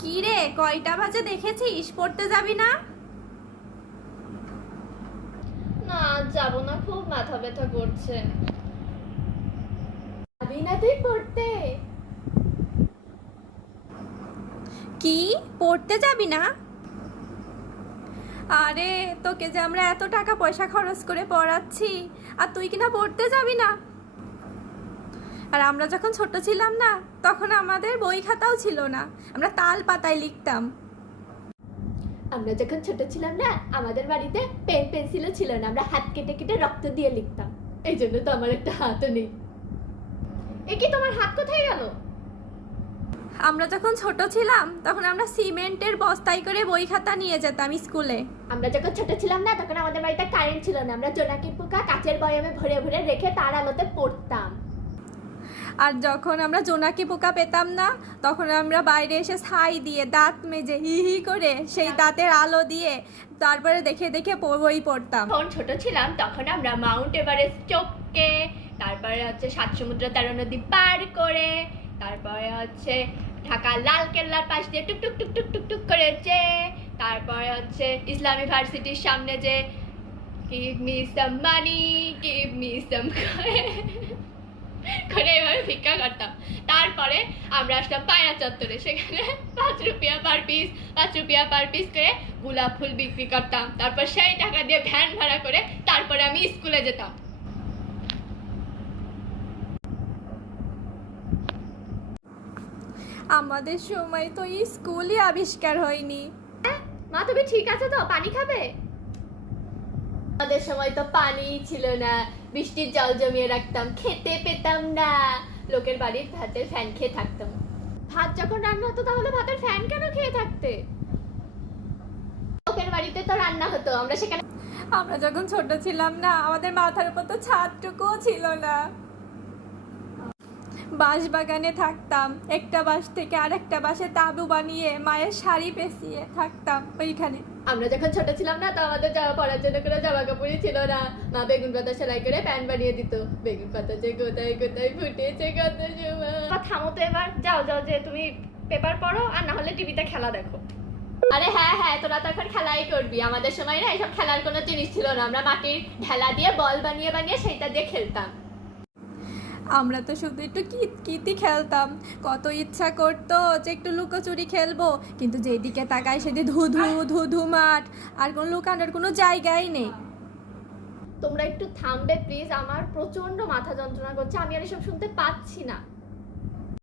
কি রে, কয়টা বাজে দেখেছিস? পড়তে যাবি না? না, যাব না, খুব মাথা ব্যথা করছে। যাবি না তুই পড়তে? কি, পড়তে যাবি না? আরে, তোকে যে আমরা এত টাকা পয়সা খরচ করে পড়াচ্ছি, আর তুই কিনা পড়তে যাবি না? আর আমরা যখন ছোট ছিলাম না, তখন আমাদের বই খাতাও ছিল না, আমরা তাল পাতায় লিখতাম। আমরা যখন ছোট ছিলাম না, আমাদের বাড়িতে পেন পেন্সিলও ছিল না, আমরা হাত কেটে কেটে রক্ত দিয়ে লিখতাম। এই জন্য তো আমার একটা হাতও নেই। এ কি, তোমার হাত কোথায় গেল? আমরা যখন ছোট ছিলাম তখন আমরা সিমেন্টের বস্তায় করে বই খাতা নিয়ে যেতাম স্কুলে। আমরা যখন ছোট ছিলাম না, তখন আমাদের বাড়িতে কারেন্ট ছিল না, আমরা জোনাকির পোকা কাচের বয়ামে ভরে ভরে রেখে তার আলোতে পড়তাম। আর যখন আমরা জোনাকি পোকা পেতাম না, তখন আমরা বাইরে এসে ছাই দিয়ে দাঁত মেজে হি হি করে সেই দাঁতের আলো দিয়ে তারপরে দেখে দেখে বই পড়তাম। যখন ছোট ছিলাম তখন আমরা মাউন্ট এভারেস্ট চড়কে, তারপরে হচ্ছে 7 সমুদ্র 13 নদী পার করে, তারপরে হচ্ছে ঢাকা লাল কেল্লার পাশ দিয়ে টুক টুক টুক টুক টুক টুক করে যে, তারপরে হচ্ছে ইসলামী ভার্সিটির সামনে যে গিভ মি সাম মানি, গিভ মি সাম করে এভাবে ভিক্ষা করতাম। তারপরে আমরা আসলাম পায়রা চত্বরে, সেখানে 5 রুপিয়া পার পিস 5 রুপিয়া পার পিস করে গোলাপ ফুল বিক্রি করতাম। তারপর সেই টাকা দিয়ে ভ্যান ভাড়া করে তারপরে আমি স্কুলে যেতাম। আমাদের সময় তো স্কুলই আবিষ্কার হয়নি। মা, তুমি ঠিক আছে তো? পানি খাবে? আমাদের সময় তো পানি ছিল না, বৃষ্টির জল জমিয়ে রাখতাম, খেতে পেতাম না, লোকের বাড়ির ভাতের ফ্যান খেয়ে থাকতাম। ভাত যখন রান্না হতো তাহলে ভাতের ফ্যান কেন খেয়ে থাকতে? লোকের বাড়িতে তো রান্না হতো, আমরা সেখানে। আমরা যখন ছোট ছিলাম না, আমাদের মাথার উপর তো ছাদটুকুও ছিল না। বাঁশ বাগানে থাকতাম, একটা বাঁশ থেকে আরেকটা বাঁশে তাঁবু বানিয়ে মায়ের শাড়ি পেঁচিয়ে থাকতাম ওইখানে। আমরা যখন ছোট ছিলাম না, তো আমাদের জামা পরার জন্য কোনো জামা কাপড়ই ছিল না। মা বেগুন পাতা সেলাই করে প্যান্ট বানিয়ে দিত। বেগুন পাতা যে কোথায় কোথায় ফুটেছে কত সময়। থামো তো এবার, যাও যাও, যে তুমি পেপার পড়ো, আর না হলে টিভিতে খেলা দেখো। আরে হ্যাঁ হ্যাঁ, তোরা তো এখন খেলাই করবি। আমাদের সময় না এসব খেলার কোনো জিনিস ছিল না, আমরা মাটির ঢেলা দিয়ে বল বানিয়ে বানিয়ে সেটা দিয়ে খেলতাম। আমরা তো শুধু একটু কিতকিতি খেলতাম, কত ইচ্ছা করতো যে একটু লুকোচুরি খেলবো, কিন্তু যেদিকে তাকায় সেদিকে ধু ধু ধু ধু মাঠ, আর কোনো লুকানোর কোনো জায়গাই নেই। তোমরা একটু থামবে প্লিজ, আমার প্রচন্ড মাথা যন্ত্রণা করছে, আমি আর এসব শুনতে পাচ্ছি না।